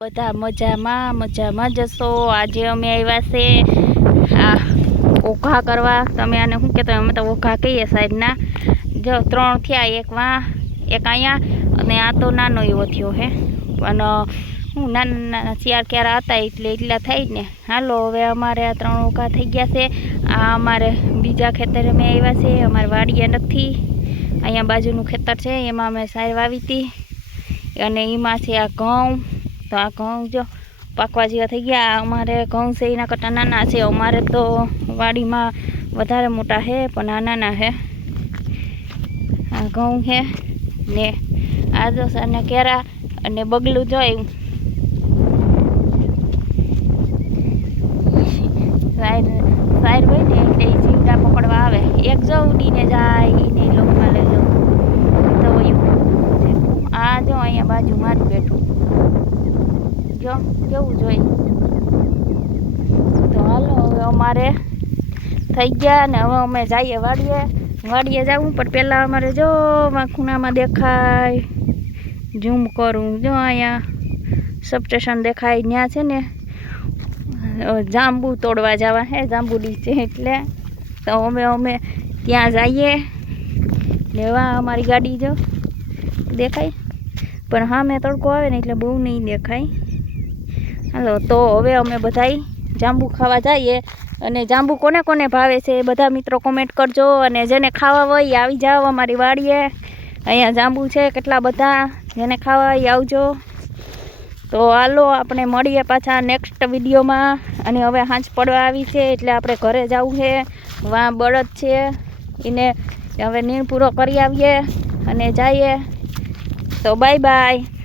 બધા મજામાં જશો। આજે અમે આવ્યા છે આ ઓઘા કરવા। તમે આને શું કહેતો? અમે તો ઓઘા કહીએ સાહેબના। જો 3 થયા, એક વાં એક અહીંયા અને આ તો નાનો એવો થયો હે। પણ હું નાના શિયાળ ક્યારા હતા એટલે એટલા થાય ને। હાલો હવે અમારે આ 3 ઓઘા થઈ ગયા છે। આ અમારે બીજા ખેતરે અમે આવ્યા છે। અમારે વાડીએ નથી, અહીંયા બાજુનું ખેતર છે, એમાં અમે સાર વાવી હતી અને એમાં છે આ ઘઉં। તો આ ઘઉં જો પાકવા જેવા થઈ ગયા। અમારે ઘઉં છે એના કરતાં નાના છે। અમારે તો વાડીમાં વધારે મોટા છે પણ આ નાના છે। આ ઘઉં છે ને આ જો અને કેરા અને બગલું જોઈ સાઈડ હોય ને એટલે એ જીવડા પકડવા આવે। એક જો ઉડીને જાય એને લોકમાં લઈ લો તો આ જો અહીંયા બાજુમાં જ બેઠું જો કેવું જોઈ। તો હાલો હવે અમારે થઈ ગયા ને હવે અમે જઈએ વાડીએ જવું। પણ પહેલાં અમારે જો ખૂણામાં દેખાય, ઝૂમ કરું, જો અહીંયા સબસ્ટેશન દેખાય, ત્યાં છે ને જાંબુ તોડવા જવા હે, જાંબુડી છે એટલે તો અમે ત્યાં જઈએ લેવા। અમારી ગાડી જો દેખાય પણ સામે તડકો આવે ને એટલે બહુ નહીં દેખાય। હાલો તો હવે અમે બધાય જાંબુ ખાવા જઈએ। અને જાંબુ કોને કોને ભાવે છે એ બધા મિત્રો કોમેન્ટ કરજો। અને જેને ખાવા હોય આવી જાઓ અમારી વાડીએ, અહીંયા જાંબુ છે કેટલા બધા, જેને ખાવા હોય આવજો। તો હાલો આપણે મળીએ પાછા નેક્સ્ટ વિડીયોમાં। અને હવે સાંજ પડવા આવી છે એટલે આપણે ઘરે જવું છે। વાં બળદ છે એને હવે નીણ પૂરો કરી આવીએ અને જઈએ। તો બાય બાય।